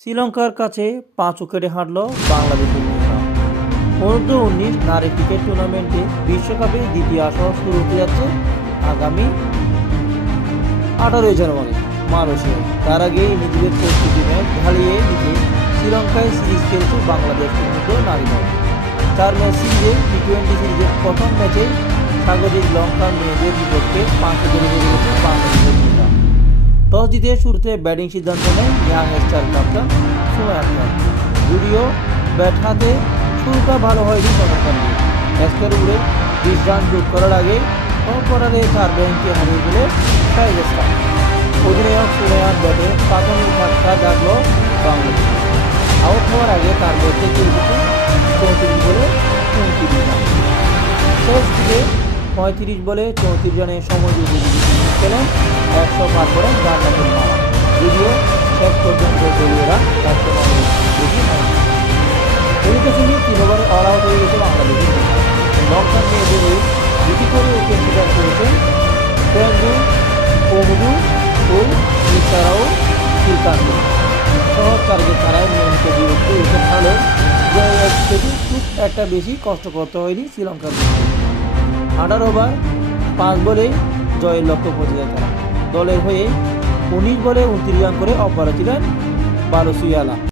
শ্রীলঙ্কার কাছে পাঁচ উইকেটে হারল মেয়েরা অনূর্ধ্ব উনিশ নারী ক্রিকেট টুর্নামেন্টে বিশ্বকাপে দ্বিতীয় আসর শুরু হতে যাচ্ছে আগামী আঠারোই জানুয়ারি মালয়েশিয়ায় তার আগেই নিজেদের প্রস্তুতি ম্যাচ ঢালিয়ে দিতে শ্রীলঙ্কায় সিরিজ খেলছে বাংলাদেশ অনূর্ধ্ব নারী দল। চার ম্যাচ সিরিজে টি টোয়েন্টি সিরিজের প্রথম ম্যাচে স্বাগতিক লঙ্কার মেয়েদের বিপক্ষে পাঁচ উইকেটে হেরে গেছে বাংলাদেশের মেয়েরা টস জিতে শুরুতে ব্যাটিং সিদ্ধান্ত নেয় young star captain Sumoy Akhter. যদিও ব্যাট হাতে শুরুটা ভালো হয়নি চমৎকার ম্যাচের উড়ে বিশ রান যোগ করার আগে অপরাধে চার ব্যাংকে হারিয়ে গেলে টাইগার্সরা অধিনায়ক সুময়ার ব্যাটে প্রাথমিক ধাক্কা ডাকলো বাংলাদেশ। আউট হওয়ার আগে তার ব্যাটে চলছে চৌত্রিশ বলে উনত্রিশ রান। শেষ পঁয়ত্রিশ বলে চৌত্রিশ রানের সময় খেলেন একশো নামের মাওয়া যদিও শেষ পর্যন্ত দলীয়রা একশো নয় বেশি এদিকে শুনি তিন ওভারে অল আউট হয়ে গেছে বাংলাদেশের লঙ্কান মেয়েদের হয়ে দুটি করে উইকেট করেছেন। তেন্দু ওমদু ও এছাড়াও শ্রীকান্ত সহজ টার্গেট ছাড়াই নিয়মিত বিরুদ্ধে উইকেট থেকে খুব একটা বেশি কষ্ট করতে হয়নি শ্রীলঙ্কার আঠারো ওভার পাঁচ বলে জয়ের লক্ষ্য পৌঁছে দলের হয়ে উনিশ বলে উনত্রিশ রান করে অব্যাহত ছিলেন বারোসুয়ালা